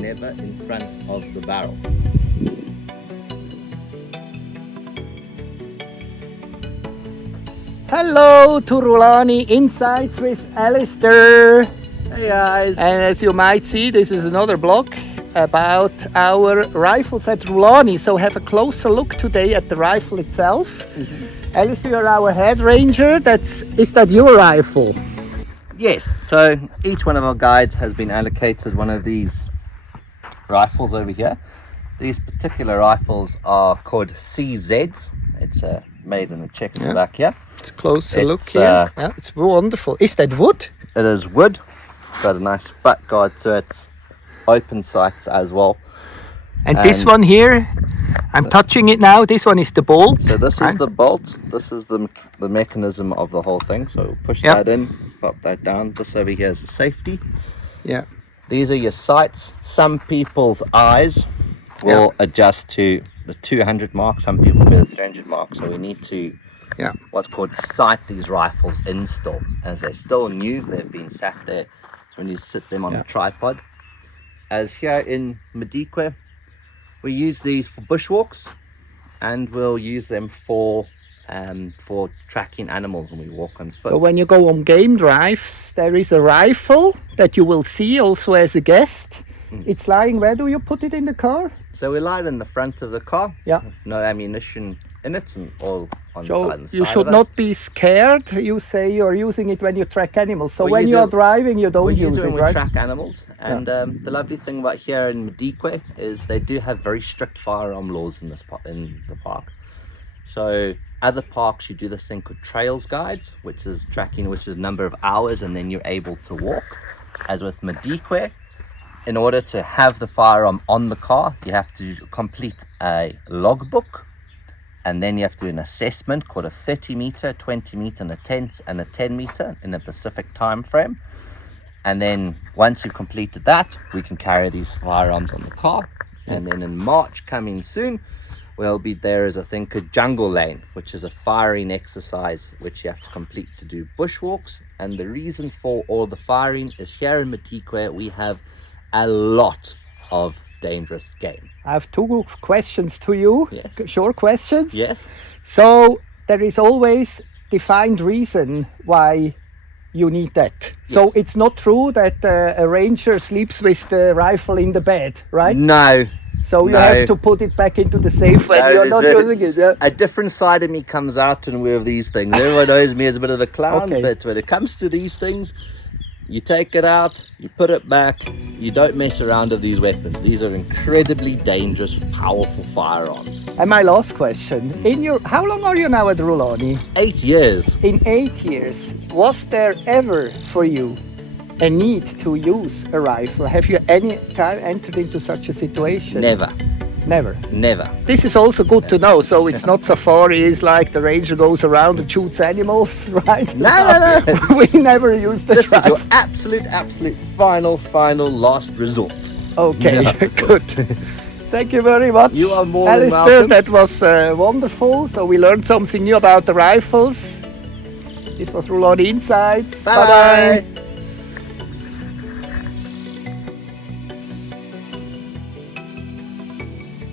never in front of the barrel. Hello to RHULANI Insights with Alistair. Hey guys! And as you might see, this is another blog about our rifles at RHULANI. So have a closer look today at the rifle itself. Alistair, you're our head ranger. Is that your rifle? Yes, so each one of our guides has been allocated one of these rifles over here. These particular rifles are called CZs. It's made in the Czechoslovakia. It's a closer look here. Yeah, it's wonderful. Is that wood? It is wood. It's got a nice butt guard to it. Open sights as well. And this one here, I'm touching it now. This one is the bolt. So this is the bolt. This is the mechanism of the whole thing. So we'll push that in, pop that down. This over here is the safety. Yeah. These are your sights. Some people's eyes will adjust to the 200 mark. Some people go to the 300 mark. So we need to what's called sight these rifles install. As they're still new, they've been sat there. So when you sit them on the tripod. As here in Madikwe, we use these for bushwalks, and we'll use them for tracking animals when we walk on foot. So when you go on game drives, there is a rifle that you will see also as a guest. It's lying, where do you put it in the car? So we lie it in the front of the car. Yeah. No ammunition in it and all on the side. So you should not be scared. You say you're using it when you track animals. So when you are driving, you don't use it, when right? we track animals. And the lovely thing about here in Madikwe is they do have very strict firearm laws in the park. So other parks, you do this thing called trails guides, which is tracking, which is a number of hours, and then you're able to walk. As with Madikwe, in order to have the firearm on the car, you have to complete a logbook, and then you have to do an assessment called a 30 meter, 20 meter, and a 10 meter in a specific time frame. And then once you've completed that, we can carry these firearms on the car. And then in March, coming soon, there is a thing called Jungle Lane, which is a firing exercise which you have to complete to do bushwalks. And the reason for all the firing is here in Madikwe, we have a lot of dangerous game. I have two questions to you. Yes. Short questions. Yes. So there is always defined reason why you need that. So it's not true that a ranger sleeps with the rifle in the bed, right? No. So you have to put it back into the safe when you're not using it. Yeah? A different side of me comes out when we have these things. Everyone knows me as a bit of a clown, but when it comes to these things, you take it out, you put it back, you don't mess around with these weapons. These are incredibly dangerous, powerful firearms. And my last question, how long are you now at RHULANI? 8 years. In 8 years, was there ever for you a need to use a rifle? Have you any time entered into such a situation? Never. Never. This is also good to know. So it's not safari, it's like the ranger goes around and shoots animals, right? No. We never use the This rifle. is your absolute final last resort. Okay, good. Thank you very much. You are more than Alistair, welcome. that was wonderful. So we learned something new about the rifles. This was RHULANI Insights. Bye-bye.